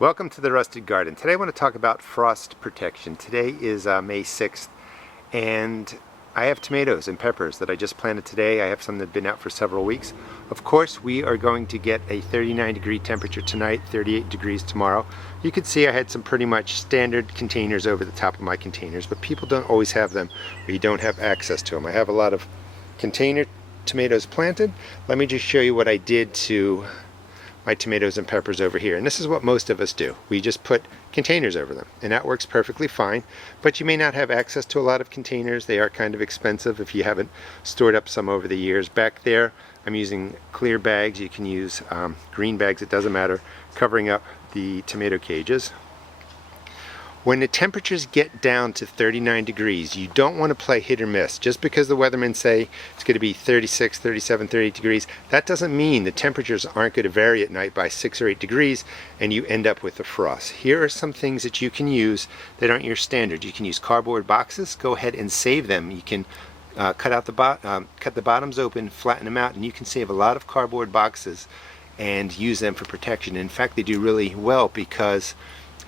Welcome to the Rusted Garden. Today I want to talk about frost protection. Today is May 6th and I have tomatoes and peppers that I just planted today. I have some that have been out for several weeks. Of course, we are going to get a 39-degree temperature tonight, 38 degrees tomorrow. You can see I had some pretty much standard containers over the top of my containers, but people don't always have them or you don't have access to them. I have a lot of container tomatoes planted. Let me just show you what I did to my tomatoes and peppers over here. And this is what most of us do. We just put containers over them, and that works perfectly fine. But you may not have access to a lot of containers. They are kind of expensive if you haven't stored up some over the years. Back there, I'm using clear bags. You can use green bags, it doesn't matter, covering up the tomato cages. When the temperatures get down to 39 degrees, you don't want to play hit or miss. Just because the weathermen say it's going to be 36, 37, 38 degrees, that doesn't mean the temperatures aren't going to vary at night by 6 or 8 degrees and you end up with a frost. Here are some things that you can use that aren't your standard. You can use cardboard boxes. Go ahead and save them. You can cut the bottoms open, flatten them out, and you can save a lot of cardboard boxes and use them for protection. In fact, they do really well because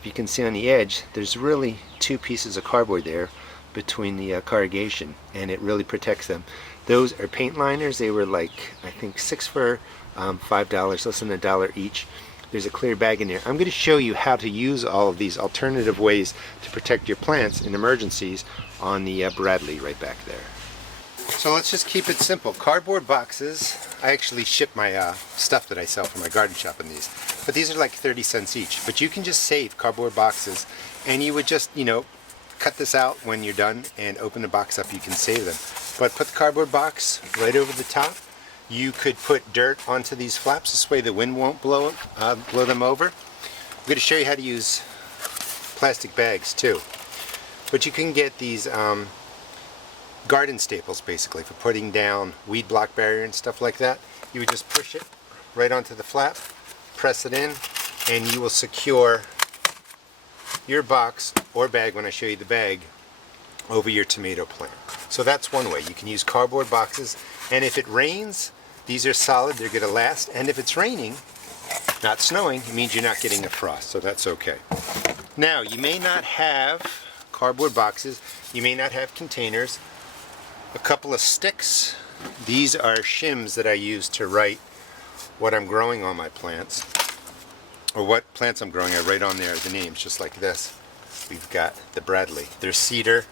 you can see on the edge there's really two pieces of cardboard there between the corrugation, and it really protects them. Those are paint liners. They were like, I think, 6 for $5, less than $1 each. There's a clear bag in there. I'm going to show you how to use all of these alternative ways to protect your plants in emergencies on the Bradley right back there. So let's just keep it simple. Cardboard boxes. I actually ship my stuff that I sell for my garden shop in these. But these are like 30 cents each. But you can just save cardboard boxes, and you would just, cut this out when you're done and open the box up. You can save them. But put the cardboard box right over the top. You could put dirt onto these flaps. This way the wind won't blow them over. I'm going to show you how to use plastic bags too. But you can get these garden staples basically for putting down weed block barrier and stuff like that. You would just push it right onto the flap, press it in, and you will secure your box or bag, when I show you the bag, over your tomato plant. So that's one way. You can use cardboard boxes, and if it rains, these are solid, they're going to last. And if it's raining, not snowing, it means you're not getting a frost, so that's okay. Now, you may not have cardboard boxes, you may not have containers. A couple of sticks. These are shims that I use to write what I'm growing on my plants, or what plants I'm growing. I write on there the names, just like this. We've got the Bradley. They're cedar.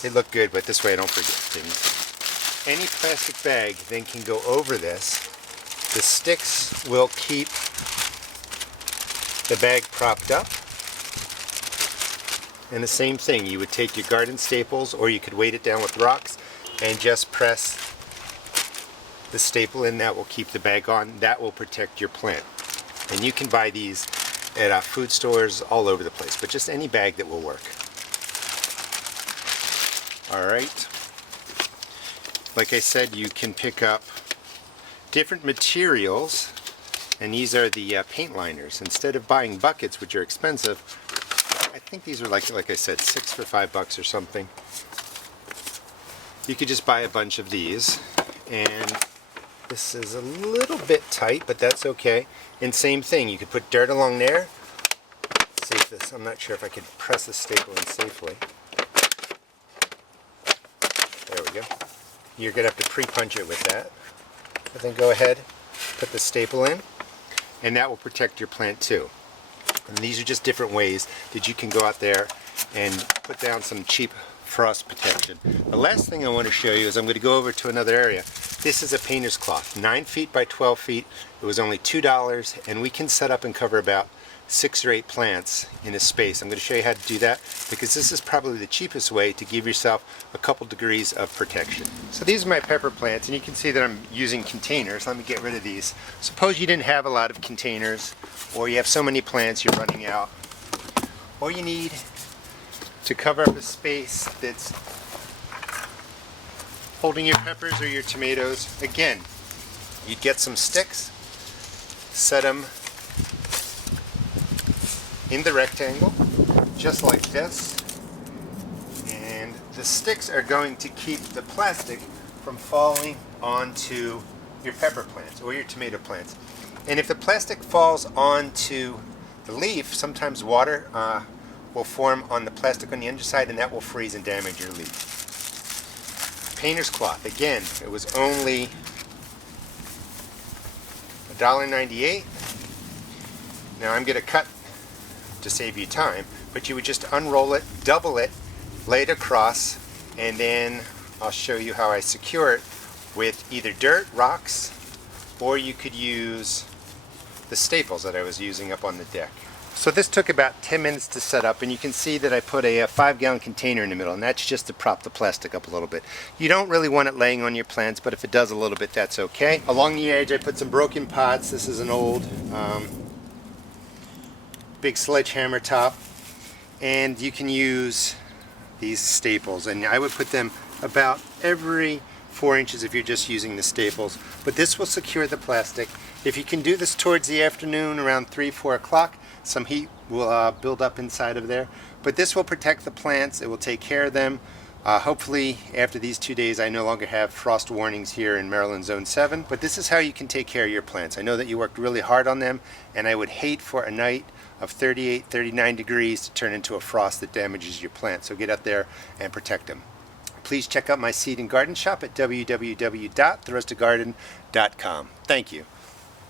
They look good, but this way I don't forget things. Any plastic bag then can go over this. The sticks will keep the bag propped up. And the same thing, you would take your garden staples, or you could weight it down with rocks and just press the staple in. That will keep the bag on. That will protect your plant. And you can buy these at food stores all over the place, but just any bag that will work. Alright. Like I said, you can pick up different materials, and these are the paint liners. Instead of buying buckets, which are expensive, I think these are like I said, 6 for $5 or something. You could just buy a bunch of these, and this is a little bit tight, but that's okay. And same thing, you could put dirt along there. Let's see if this, I'm not sure if I could press the staple in safely. There we go. You're going to have to pre-punch it with that. But then go ahead, put the staple in, and that will protect your plant too. And these are just different ways that you can go out there and put down some cheap frost protection. The last thing I want to show you is I'm going to go over to another area. This is a painter's cloth, 9 feet by 12 feet. It was only $2, and we can set up and cover about 6 or 8 plants in a space. I'm going to show you how to do that because this is probably the cheapest way to give yourself a couple degrees of protection. So these are my pepper plants, and you can see that I'm using containers. Let me get rid of these. Suppose you didn't have a lot of containers, or you have so many plants you're running out. All you need to cover up a space that's holding your peppers or your tomatoes. Again, you'd get some sticks, set them in the rectangle, just like this, and the sticks are going to keep the plastic from falling onto your pepper plants or your tomato plants. And if the plastic falls onto the leaf, sometimes water will form on the plastic on the underside, and that will freeze and damage your leaf. Painter's cloth, again, it was only $1.98. Now I'm going to cut to save you time, but you would just unroll it, double it, lay it across, and then I'll show you how I secure it with either dirt, rocks, or you could use the staples that I was using up on the deck. So this took about 10 minutes to set up, and you can see that I put a 5-gallon container in the middle, and that's just to prop the plastic up a little bit. You don't really want it laying on your plants, but if it does a little bit, that's okay. Along the edge I put some broken pots. This is an old big sledgehammer top, and you can use these staples, and I would put them about every 4 inches if you're just using the staples, but this will secure the plastic. If you can do this towards the afternoon around 3-4 o'clock, some heat will build up inside of there, but this will protect the plants. It will take care of them. Hopefully after these 2 days I no longer have frost warnings here in Maryland Zone 7, but this is how you can take care of your plants. I know that you worked really hard on them, and I would hate for a night of 38, 39 degrees to turn into a frost that damages your plant. So get out there and protect them. Please check out my seed and garden shop at www.therestagarden.com. Thank you.